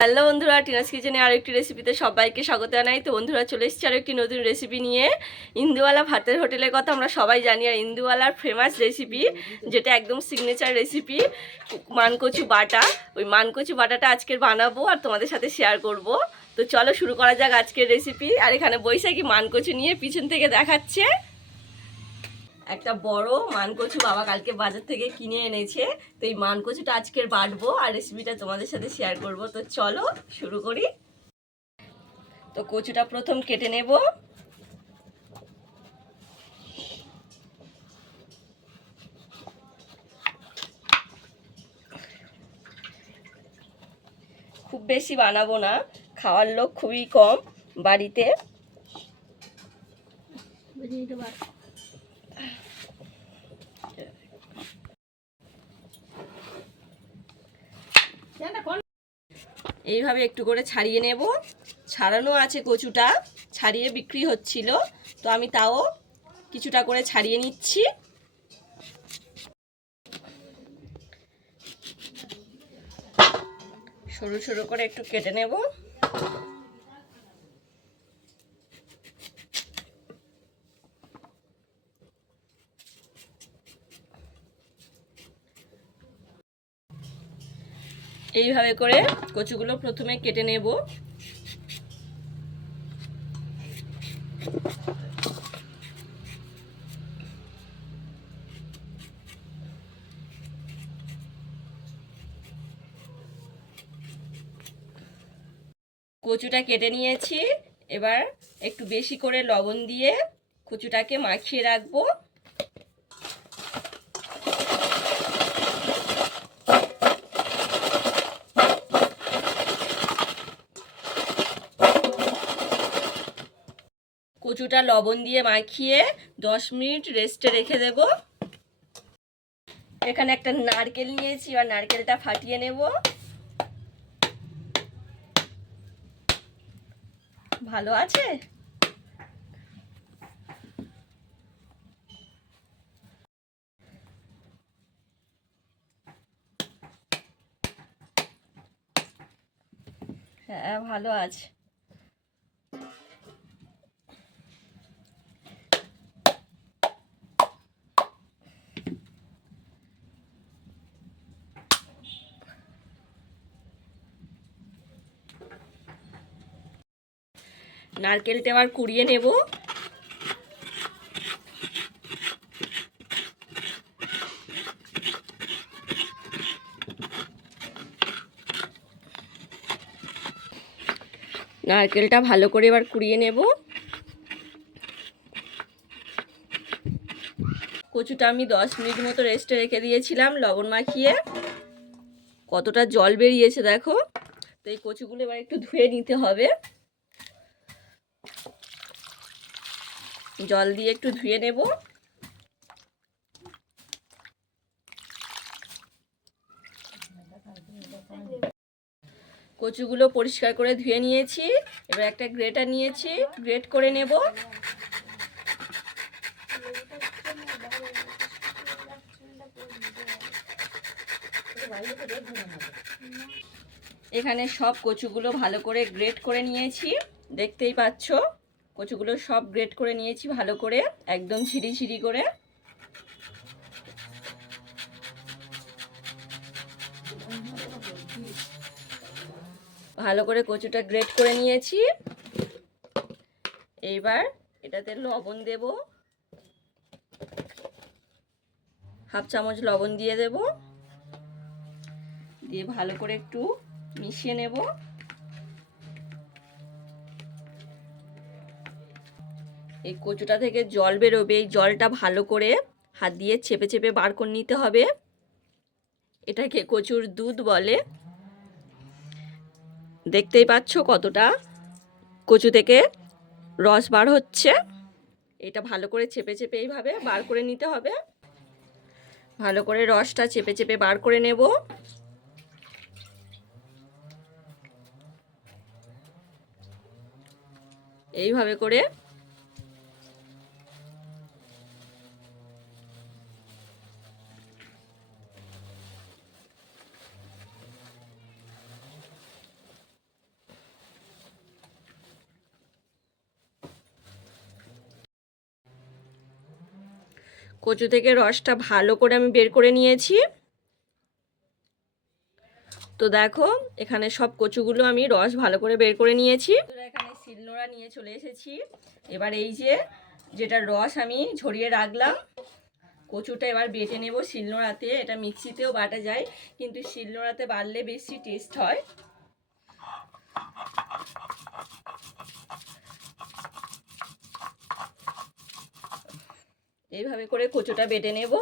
Hello বন্ধুরা, Tina's কিচেনে আরও একটি রেসিপিতে সবাইকে স্বাগত জানাই। তো বন্ধুরা, চলে এসেছি আরও একটি নতুন রেসিপি নিয়ে। ইন্দুওয়ালা ভাতের হোটেলের কথা আমরা সবাই জানি, আর ইন্দুওয়ালার ফেমাস রেসিপি যেটা একদম সিগনেচার রেসিপি মানকচু বাটা। ওই মানকচু বাটাটা আজকের বানাবো আর তোমাদের সাথে শেয়ার করব। তো চলো শুরু করা যাক আজকের রেসিপি আর এখানে বৈশাখী মানকচু নিয়ে পিছন থেকে দেখাচ্ছে। একটা বড় মানকচু বাবা কালকে বাজার থেকে কিনে এনেছে। তো এই মানকচুটা আজকের বাটবো আর রেসিপিটা তোমাদের সাথে শেয়ার করব। তো চলো শুরু করি। তো কচুটা প্রথম কেটে নেব। খুব বেশি বানাবো না, খাওয়ার লোক খুবই কম বাড়িতে। এইভাবে একটু করে ছাড়িয়ে নেব। ছাড়ানো আছে কচুটা, ছাড়িয়ে বিক্রি হচ্ছিল। তো আমি তাও কিছুটা করে ছাড়িয়ে নিচ্ছি। সরু সরু করে একটু কেটে নেব। এইভাবে করে কচুগুলো প্রথমে কেটে নেব। কচুটা কেটে নিয়েছি। এবার একটু বেশি করে লবণ দিয়ে কচুটাকে মাখিয়ে রাখব। কচুটা লবণ দিয়ে মাখিয়ে দশ মিনিট রেস্টে রেখে দেব। এখানে একটা নারকেল নিয়েছি, এবার নারকেলটা ফাটিয়ে নেব। ভালো আছে? হ্যাঁ ভালো আছে। নারকেলটা আবার কুড়িয়ে নেব। নারকেলটা ভালো করে এবার কুড়িয়ে নেব। কচুটা আমি দশ মিনিট মতো রেস্টে রেখে দিয়েছিলাম লবণ মাখিয়ে। কতটা জল বেরিয়েছে দেখো। তো এই কচুগুলো এবার একটু ধুয়ে নিতে হবে। জল দিয়ে একটু ধুয়ে নেব। কচুগুলো পরিষ্কার করে ধুয়ে নিয়েছি। এবার একটা গ্রেটার নিয়েছি, গ্রেট করে নেব। এখানে সব কচুগুলো ভালো করে গ্রেট করে নিয়েছি, দেখতেই পাচ্ছ। কচুগুলো সব গ্রেট করে নিয়েছি ভালো করে, একদম ছিঁড়ি ছিঁড়ি করে। ভালো করে কচুটা গ্রেট করে নিয়েছি। এইবার এটাতে লবণ দেব। হাফ চামচ লবণ দিয়ে দেব। দিয়ে ভালো করে একটু মিশিয়ে নেব। এই কচুটা থেকে জল বেরোবে, এই জলটা ভালো করে হাত দিয়ে চেপে চেপে বার করে নিতে হবে। এটাকে কচুর দুধ বলে। দেখতেই পাচ্ছ কতটা কচু থেকে রস বার হচ্ছে। এটা ভালো করে চেপে চেপে এইভাবে বার করে নিতে হবে। ভালো করে রসটা চেপে চেপে বার করে নেব। এইভাবে করে কচু থেকে রসটা ভালো করে আমি বের করে নিয়েছি। তো দেখো, এখানে সব কচুগুলো আমি রস ভালো করে বের করে নিয়েছি। এখানে শিলনোড়া নিয়ে চলে এসেছি। এবার এই যে, যেটা রস আমি ঝরিয়ে রাখলাম, কচুটা এবার বেটে নেব শিলনোড়াতে। এটা মিক্সিতেও বাটা যায়, কিন্তু শিলনোড়াতে বাড়লে বেশি টেস্ট হয়। এইভাবে করে কচুটা বেটে নেব।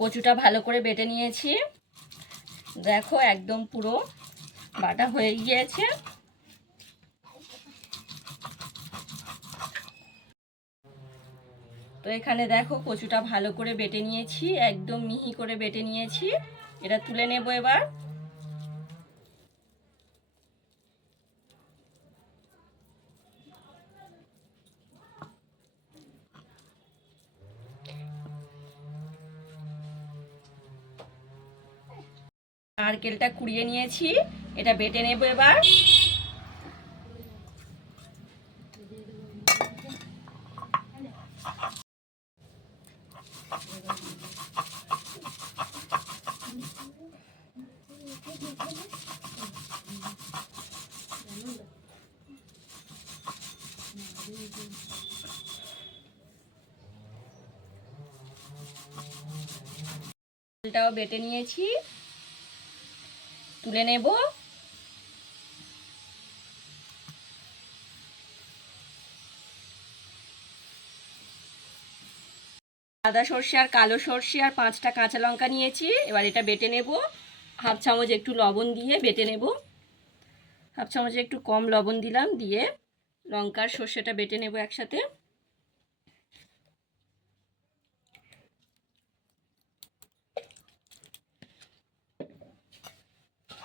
কচুটা ভালো করে বেটে নিয়েছি। দেখো একদম পুরো বাটা হয়ে গিয়েছে। তো এখানে দেখো কচুটা ভালো করে বেটে নিয়েছি, একদম মিহি করে বেটে নিয়েছি। এটা তুলে নেব এবার। নারকেলটা কুড়িয়ে নিয়েছি। এটা বেটে নেব এবার। বেটে নিয়েছি। তুলে নেব। সাদা সর্ষে আর কালো সর্ষে আর পাঁচটা কাঁচা লঙ্কা নিয়েছি, এবার এটা বেটে নেব। হাফ চামচ একটু লবণ দিয়ে বেটে নেব। হাফ চামচে একটু কম লবণ দিলাম দিয়ে লঙ্কার সর্ষেটা বেটে নেব একসাথে।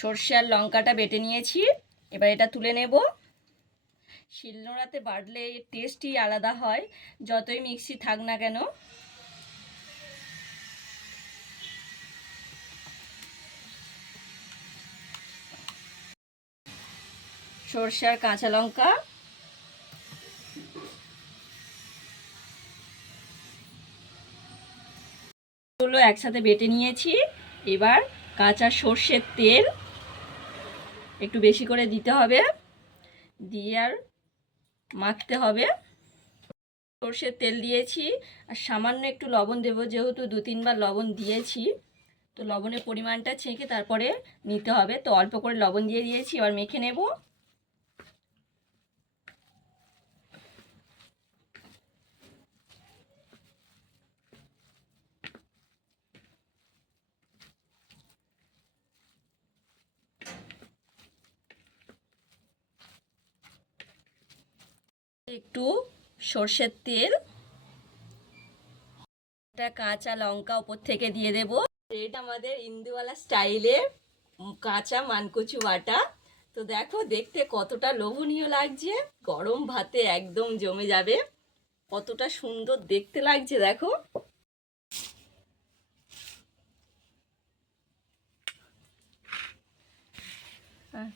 সর্ষে আর লঙ্কাটা বেটে নিয়েছি। এবার এটা তুলে নেব। শিলনোড়াতে এর টেস্টই আলাদা হয়, যতই মিক্সি থাক না কেন। সর্ষে আর কাঁচা লঙ্কা। গুলো একসাথে বেটে নিয়েছি। এবার কাঁচা সর্ষের তেল একটু বেশি করে দিতে হবে। দিয়ে আর মাখতে হবে। সর্ষের তেল দিয়েছি আর সামান্য একটু লবণ দেব, যেহেতু দু তিনবার লবণ দিয়েছি। তো লবণের পরিমাণটা ছেঁকে তারপরে নিতে হবে। তো অল্প করে লবণ দিয়ে দিয়েছি, এবার মেখে নেব। একটু সর্ষের তেল, একটা কাঁচা লঙ্কা ওপর থেকে দিয়ে দেব। এটা আমাদের ইন্দুওয়ালা স্টাইলে কাঁচা মানকচু বাটা তো দেখো, দেখতে কতটা লোভনীয় লাগছে। গরম ভাতে একদম জমে যাবে। কতটা সুন্দর দেখতে লাগছে, দেখো। হ্যাঁ।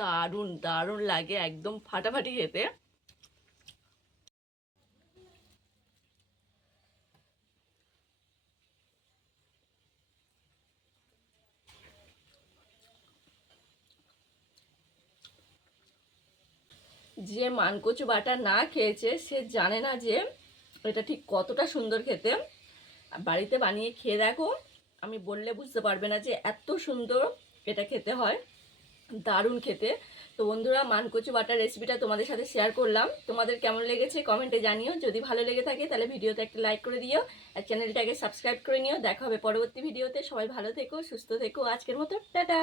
দারুণ দারুণ লাগে একদম ফাটাফাটি খেতে। যে মানকচু বাটা না খেয়েছে, সে জানে না যে এটা ঠিক কতটা সুন্দর খেতে। বাড়িতে বানিয়ে খেয়ে দেখো, আমি বললে বুঝতে পারবে না যে এত সুন্দর এটা খেতে হয়। দারুণ খেতে। তো বন্ধুরা, মানকচু বাটার রেসিপিটা তোমাদের সাথে শেয়ার করলাম। তোমাদের কেমন লেগেছে কমেন্টে জানিও। যদি ভালো লেগে থাকে, তাহলে ভিডিওতে একটা লাইক করে দিও। আর চ্যানেলটাকে সাবস্ক্রাইব করে নিও। দেখা হবে পরবর্তী ভিডিওতে সবাই ভালো থেকো, সুস্থ থেকো। আজকের মতো, টাটা!